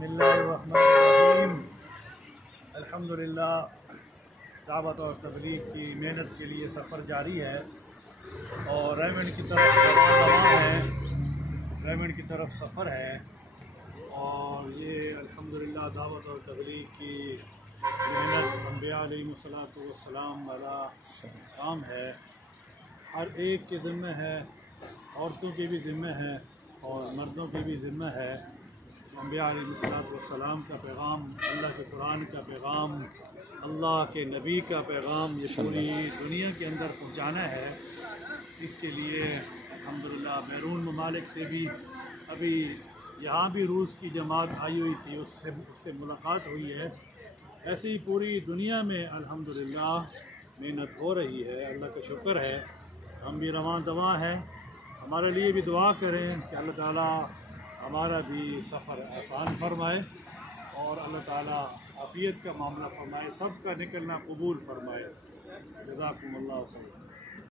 बिस्मिल्लाहिर्रहमानिर्रहीम। अल्हम्दुलिल्लाह, दावत और तबलीग की मेहनत के लिए सफ़र जारी है और रेमंड की तरफ रेमंड की तरफ सफ़र है। और ये अल्हम्दुलिल्लाह दावत और तबलीग की मेहनत अंबिया अलैहिमुस्सलातु वस्सलाम वाला काम है। हर एक के ज़िम्मे है, औरतों के भी ज़िम्मे है और मर्दों के भी ज़िम्मे है। अंबिया अलैहिमुस्सलातु वस्सलाम का पैगाम, अल्लाह के कुरान का पैगाम, अल्लाह के नबी का पैगाम ये पूरी दुनिया के अंदर पहुँचाना है। इसके लिए अल्हम्दुलिल्लाह बैरून ममालिक से भी अभी यहाँ भी रूस की जमात आई हुई थी, उससे मुलाकात हुई है। ऐसे ही पूरी दुनिया में अल्हम्दुलिल्लाह मेहनत हो रही है। अल्लाह का शुक्र है, हम भी रवां दवा हैं। हमारे लिए भी दुआ करें कि अल्लाह ताला हमारा भी सफ़र आसान फरमाए और अल्लाह ताला आफ़ियत का मामला फरमाए, सबका निकलना कबूल फरमाए। जज़ाकुमुल्लाह खैर।